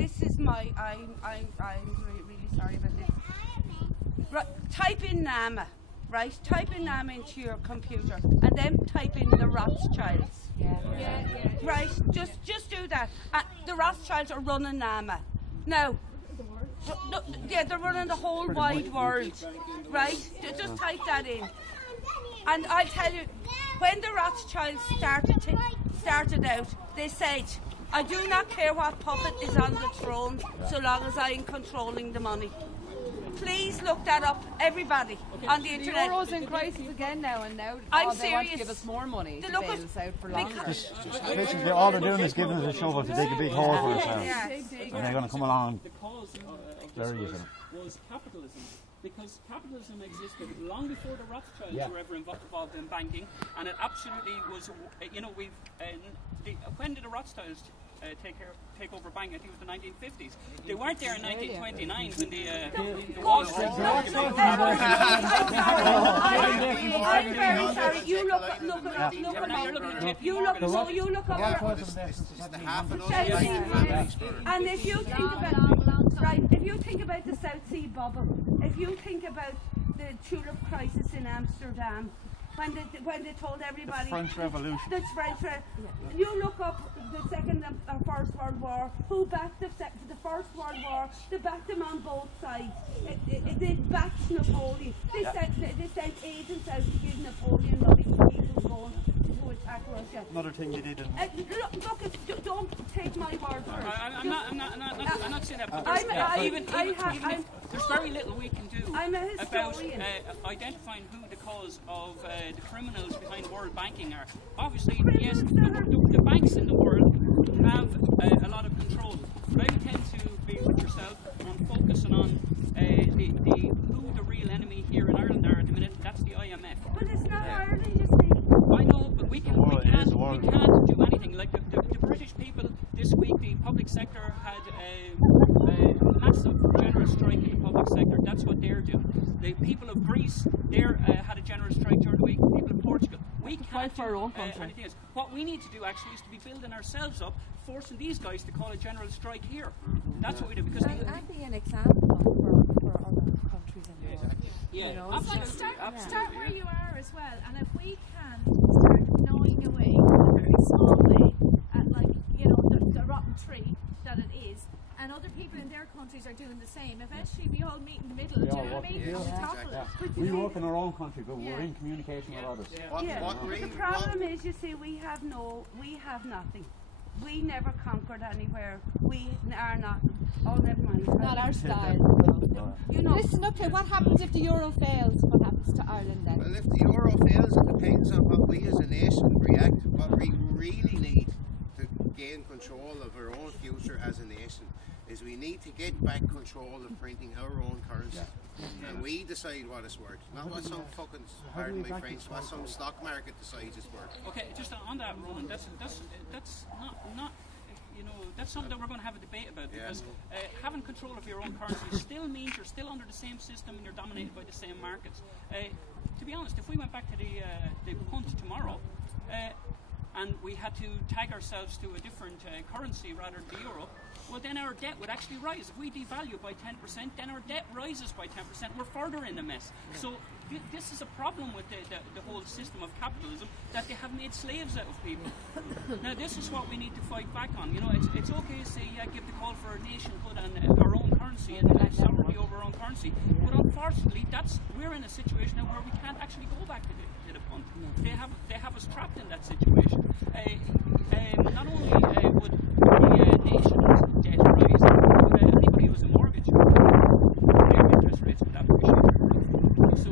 this is my. I'm really sorry about this. Right, type in NAMA, right? Type in NAMA into your computer, and then type in the Rothschilds. Yeah. Right, just do that. The Rothschilds are running NAMA. Now, they're running the whole wide world, right? Just type that in, and I'll tell you, when the Rothschilds started out, they said, "I do not care what puppet is on the throne, so long as I am controlling the money." Please look that up, everybody, on the internet. The euro's in crisis again now, and now they want to give us more money to bail us out for longer. Basically, all they're doing is giving us a shovel to dig a big hole for ourselves. And they're going to come along. The cause of this was capitalism. Because capitalism existed long before the Rothschilds were ever involved in banking, and it absolutely was. You know, when did the Rothschilds take over banking? I think it was the 1950s. They weren't there in 1929 when the Wall Street. I'm very sorry. You look it up. You look up. And if you think about if you think about the South Sea bubble, if you think about the tulip crisis in Amsterdam, when they told everybody the French Revolution. The French Revolution. You look up the Second and First World War. Who backed the First World War? They backed them on both sides. They backed Napoleon. They sent agents out to give Napoleon money to people going to attack Russia. Another thing they did. Look, don't take my word for it. I'm not saying that. But there's very little we can do about identifying who the cause of the criminals behind world banking are. Obviously, yes, the banks in the world have a lot of control. But I tend to be with yourself on focusing on who the real enemy here in Ireland are at the minute. That's the IMF. But it's not Ireland, you see. I know, but we can't do anything. Like the British people this week, the public sector had a massive generous strike in the public sector. That's what they're doing. The people of Greece, had a generous strike during the week. People of Portugal, we can't do anything else. What we need to do actually is to be building ourselves up, forcing these guys to call a general strike here. That's what we do. Because and be an example for other countries in the world. Yeah, you know, like start where you are as well, and if we can start gnawing away in a very small way at, like, you know, the rotten tree that it is, and other people in their countries are doing the same, eventually we all meet in the middle. Do you know what I mean? Exactly. We work in our own country, but we're in communication with others. The problem is, you see, we have nothing. We never conquered anywhere. We are not. Oh, never mind. Not our style. You know. Listen, okay, what happens if the euro fails? What happens to Ireland then? Well, if the euro fails, it depends on what we as a nation react. What we really need to gain control of our own future as a nation is we need to get back control of printing our own currency. And we decide what it's worth. Not what some fucking, pardon my French, what some stock market decides it's worth. Okay, just on that, Ronan, that's not you know, that's something that we're going to have a debate about, because having control of your own currency still means you're still under the same system and you're dominated by the same markets. To be honest, if we went back to the punt tomorrow, and we had to tag ourselves to a different currency rather than the euro, well, then our debt would actually rise. If we devalue by 10%, then our debt rises by 10%. We're further in the mess. So this is a problem with the whole system of capitalism, that they have made slaves out of people. Now, this is what we need to fight back on. You know, it's okay to say, give the call for a nationhood and our own currency and sovereignty over our own currency. But unfortunately, we're in a situation now where we can't actually go back to the punt. They have us trapped in that situation. Not only would the nation's debt rise, but anybody who has a mortgage, their interest rates would appreciate. So